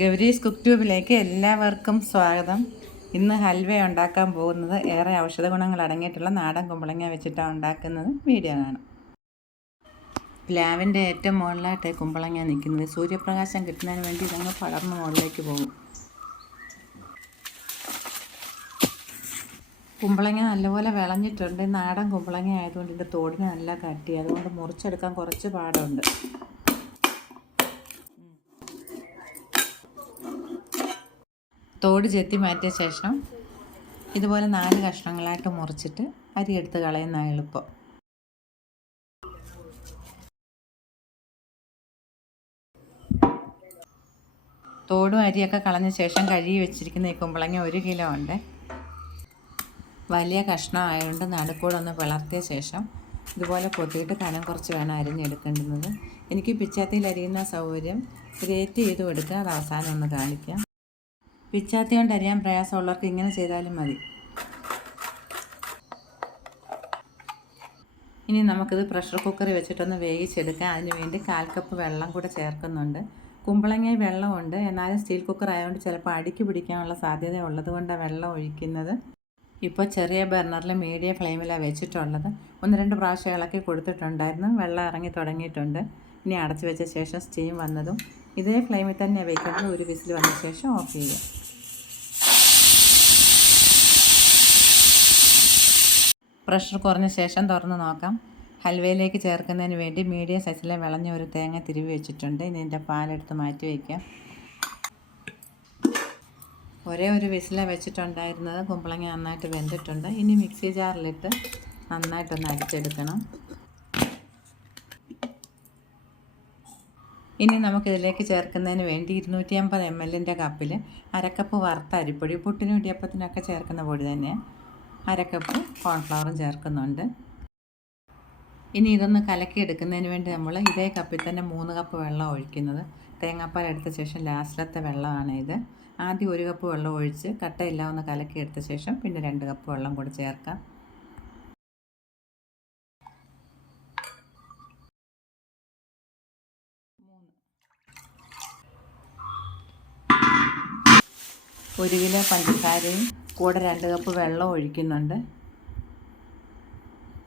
Gowri's cook ട്യൂബിലേക്ക് എല്ലാവർക്കും സ്വാഗതം. ഇന്ന് ഹൽവ ഉണ്ടാക്കാൻ പോകുന്നത് ഏറെ ഔഷധ ഗുണങ്ങൾ അടങ്ങിയിട്ടുള്ള നാടൻ കുമ്പളങ്ങ വെച്ചിട്ടാണ് ഉണ്ടാക്കുന്നത്. വീഡിയോ കാണാം. പ്ലാവിൻ്റെ ഏറ്റവും മുകളിലായിട്ട് കുമ്പളങ്ങ നിൽക്കുന്നത്. സൂര്യപ്രകാശം കിട്ടുന്നതിന് വേണ്ടി ഇതങ്ങ് പടർന്ന് മുകളിലേക്ക് പോകും. കുമ്പളങ്ങ നല്ലപോലെ വിളഞ്ഞിട്ടുണ്ട്. നാടൻ കുമ്പളങ്ങ ആയതുകൊണ്ട് ഇതിൻ്റെ തോടിന് നല്ല കട്ടി, അതുകൊണ്ട് മുറിച്ചെടുക്കാൻ കുറച്ച് പാടുണ്ട്. തോട് ചെത്തി മാറ്റിയ ശേഷം ഇതുപോലെ 4 കഷ്ണങ്ങളായിട്ട് മുറിച്ചിട്ട് അരി എടുത്ത് കളയുന്ന എളുപ്പം. തോടും അരിയൊക്കെ കളഞ്ഞ ശേഷം കഴുകി വെച്ചിരിക്കുന്ന ഈ കുമ്പളങ്ങ 1 കിലോ ഉണ്ട്. വലിയ കഷ്ണം ആയതുകൊണ്ട് നടുക്കൂടെ ഒന്ന് പിളർത്തിയ ശേഷം ഇതുപോലെ കൊത്തിയിട്ട് കനം കുറച്ച് വേണം അരിഞ്ഞെടുക്കേണ്ടുന്നത്. എനിക്ക് പിച്ചാത്തിയിൽ അരിയുന്ന സൗകര്യം ഗ്രേറ്റ് ചെയ്തും എടുക്കുക. അത് അവസാനം ഒന്ന് കാണിക്കാം. പിച്ചാത്തി കൊണ്ട് അരിയാൻ പ്രയാസമുള്ളവർക്ക് ഇങ്ങനെ ചെയ്താലും മതി. ഇനി നമുക്കിത് പ്രഷർ കുക്കറിൽ വെച്ചിട്ടൊന്ന് വേവിച്ചെടുക്കാം. അതിന് വേണ്ടി 1/4 കപ്പ് വെള്ളം കൂടെ ചേർക്കുന്നുണ്ട്. കുമ്പളങ്ങ വെള്ളമുണ്ട്, എന്നാലും സ്റ്റീൽ കുക്കർ ആയതുകൊണ്ട് ചിലപ്പോൾ അടിക്ക് പിടിക്കാനുള്ള സാധ്യത ഉള്ളത് കൊണ്ടാണ് വെള്ളം ഒഴിക്കുന്നത്. ഇപ്പോൾ ചെറിയ ബർണറിൽ മീഡിയം ഫ്ലെയിമിലാണ് വെച്ചിട്ടുള്ളത്. 1-2 പ്രാവശ്യം ഇളക്കി കൊടുത്തിട്ടുണ്ടായിരുന്നു. വെള്ളം ഇറങ്ങി തുടങ്ങിയിട്ടുണ്ട്. ഇനി അടച്ചു വെച്ച ശേഷം സ്റ്റീം വന്നതും ഇതേ ഫ്ലെയിമിൽ തന്നെ വയ്ക്കുന്നത്. 1 വിസിൽ വന്ന ശേഷം ഓഫ് ചെയ്യുക. പ്രഷർ കുറഞ്ഞ ശേഷം തുറന്ന് നോക്കാം. ഹൽവയിലേക്ക് ചേർക്കുന്നതിന് വേണ്ടി മീഡിയം സൈസിലെ വിളഞ്ഞ ഒരു തേങ്ങ തിരുവി വെച്ചിട്ടുണ്ട്. ഇനി ഇതിൻ്റെ പാലെടുത്ത് മാറ്റി വയ്ക്കാം. ഒരേ ഒരു വിസിലാണ് വെച്ചിട്ടുണ്ടായിരുന്നത്. കുമ്പളങ്ങ നന്നായിട്ട് വെന്തിട്ടുണ്ട്. ഇനി മിക്സി ജാറിലിട്ട് നന്നായിട്ടൊന്ന് അടിച്ചെടുക്കണം. ഇനി നമുക്കിതിലേക്ക് ചേർക്കുന്നതിന് വേണ്ടി 250 ml കപ്പിൽ 1/2 കപ്പ് വറുത്ത അരിപ്പൊടി, പുട്ടിനും ഇടിയപ്പത്തിനൊക്കെ ചേർക്കുന്ന പൊടി തന്നെ, 1/2 കപ്പ് കോൺഫ്ലവറും ചേർക്കുന്നുണ്ട്. ഇനി ഇതൊന്ന് കലക്കിയെടുക്കുന്നതിന് വേണ്ടി നമ്മൾ ഇതേ കപ്പിൽ തന്നെ 3 കപ്പ് വെള്ളം ഒഴിക്കുന്നത്. തേങ്ങാപ്പാൽ എടുത്ത ശേഷം ലാസ്റ്റിലത്തെ വെള്ളമാണ് ഇത്. ആദ്യം 1 കപ്പ് വെള്ളം ഒഴിച്ച് കട്ടയെല്ലാം ഒന്ന് കലക്കിയെടുത്ത ശേഷം പിന്നെ 2 കപ്പ് വെള്ളം കൂടി ചേർക്കാം. ഒരു കിലോ പഞ്ചസാരയും കൂടെ 2 കപ്പ് വെള്ളം ഒഴിക്കുന്നുണ്ട്.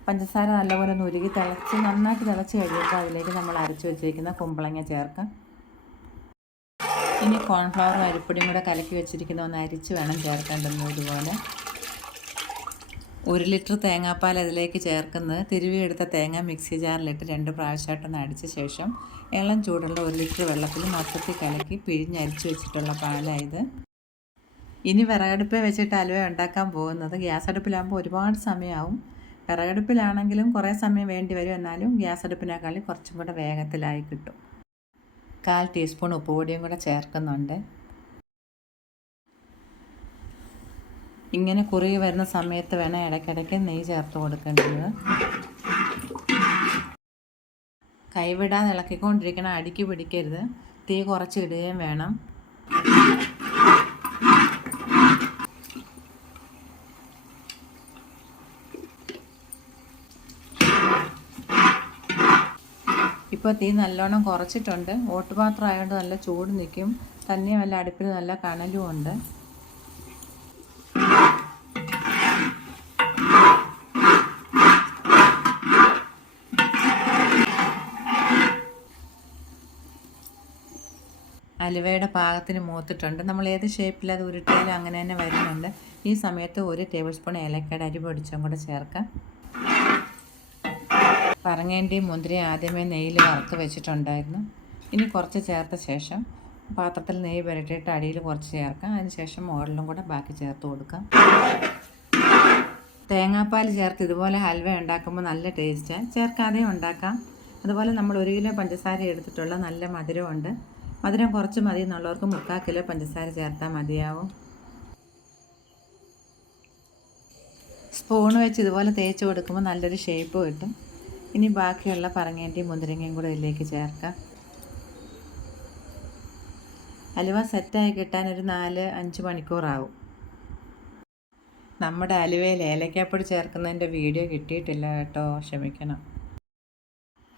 പഞ്ചസാര നല്ലപോലെ ഒന്ന് ഉരുകി നന്നായിട്ട് തിളച്ച് കഴിയുമ്പോൾ അതിലേക്ക് നമ്മൾ അരച്ച് വെച്ചിരിക്കുന്ന കുമ്പളങ്ങ ചേർക്കാം. ഇനി കോൺഫ്ലവറും അരിപ്പൊടിയും കൂടെ കലക്കി വെച്ചിരിക്കുന്ന ഒന്ന് അരിച്ച് വേണം ചേർക്കേണ്ടത്. ഇതുപോലെ 1 ലിറ്റർ തേങ്ങാപ്പാൽ അതിലേക്ക് ചേർക്കുന്നത്. തിരുവിയെടുത്ത തേങ്ങ മിക്സി ജാറിലിട്ട് 2 പ്രാവശ്യമായിട്ടൊന്ന് അടിച്ച ശേഷം ഇളം ചൂടുള്ള 1 ലിറ്റർ വെള്ളത്തിൽ മൊത്തത്തിൽ കലക്കി പിഴിഞ്ഞരിച്ച് വെച്ചിട്ടുള്ള പാലായത്. ഇനി വിറകടുപ്പിൽ വെച്ചിട്ട് ഹൽവ ഉണ്ടാക്കാൻ പോകുന്നത്. ഗ്യാസ് അടുപ്പിലാകുമ്പോൾ ഒരുപാട് സമയമാവും. വിറകടുപ്പിലാണെങ്കിലും കുറേ സമയം വേണ്ടി വരും. എന്നാലും ഗ്യാസ് അടുപ്പിനേക്കാളും കുറച്ചും കൂടെ വേഗത്തിലായി കിട്ടും. 1/4 ടീസ്പൂൺ ഉപ്പ് പൊടിയും കൂടെ ചേർക്കുന്നുണ്ട്. ഇങ്ങനെ കുറുകി വരുന്ന സമയത്ത് വേണം ഇടയ്ക്കിടയ്ക്ക് നെയ്യ് ചേർത്ത് കൊടുക്കേണ്ടത്. കൈവിടാതെ ഇളക്കിക്കൊണ്ടിരിക്കണം, അടിക്ക് പിടിക്കരുത്. തീ കുറച്ച് ഇടുകയും വേണം. ഇപ്പോൾ തീ നല്ലോണം കുറച്ചിട്ടുണ്ട്. ഓട്ടുപാത്രം ആയതുകൊണ്ട് നല്ല ചൂട് നിൽക്കും. തന്നെയുമല്ല അടുപ്പിൽ നല്ല കനലും ഉണ്ട്. ഹലുവയുടെ പാകത്തിന് മൂത്തിട്ടുണ്ട്. നമ്മൾ ഏത് ഷേപ്പിൽ അത് ഉരുട്ടിയാലും അങ്ങനെ തന്നെ വരുന്നുണ്ട്. ഈ സമയത്ത് 1 ടേബിൾ സ്പൂൺ ഏലക്കയുടെ അരി പൊടിച്ചും കൂടെ ചേർക്കാം. പറങ്ങേൻ്റെയും മുന്തിരി ആദ്യമേ നെയ്യിൽ വറുത്ത് വെച്ചിട്ടുണ്ടായിരുന്നു. ഇനി കുറച്ച് ചേർത്ത ശേഷം പാത്രത്തിൽ നെയ്യ് പുരട്ടിയിട്ട് അടിയിൽ കുറച്ച് ചേർക്കാം. അതിനുശേഷം മുകളിലും കൂടെ ബാക്കി ചേർത്ത് കൊടുക്കാം. തേങ്ങാപ്പാൽ ചേർത്ത് ഇതുപോലെ ഹൽവ ഉണ്ടാക്കുമ്പോൾ നല്ല ടേസ്റ്റാണ്. ചേർക്കാതെയും ഉണ്ടാക്കാം. അതുപോലെ നമ്മൾ 1 കിലോ പഞ്ചസാര എടുത്തിട്ടുള്ള നല്ല മധുരമുണ്ട്. മധുരം കുറച്ച് മതി എന്നുള്ളവർക്ക് 3/4 കിലോ പഞ്ചസാര ചേർത്താൽ മതിയാവും. സ്പൂൺ വെച്ച് ഇതുപോലെ തേച്ച് കൊടുക്കുമ്പോൾ നല്ലൊരു ഷേപ്പ് കിട്ടും. ഇനി ബാക്കിയുള്ള പറങ്ങേൻ്റെയും മുന്തിരിങ്ങയും കൂടെ ഇതിലേക്ക് ചേർക്കാം. ഹലുവ സെറ്റായി കിട്ടാൻ ഒരു 4-5 മണിക്കൂറാവും. നമ്മുടെ ഹലുവയിൽ ഏലക്കാപ്പൊടി ചേർക്കുന്നതിൻ്റെ വീഡിയോ കിട്ടിയിട്ടില്ല കേട്ടോ, ക്ഷമിക്കണം.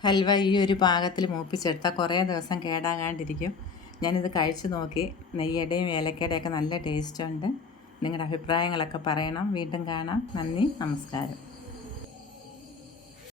ഹൽവ ഈ ഒരു പാകത്തിൽ മൂപ്പിച്ചെടുത്താൽ കുറേ ദിവസം കേടാകാണ്ടിരിക്കും. ഞാനിത് കഴിച്ച് നോക്കി. നെയ്യുടെയും ഏലക്കയുടെയൊക്കെ നല്ല ടേസ്റ്റുണ്ട്. നിങ്ങളുടെ അഭിപ്രായങ്ങളൊക്കെ പറയണം. വീണ്ടും കാണാം. നന്ദി, നമസ്കാരം.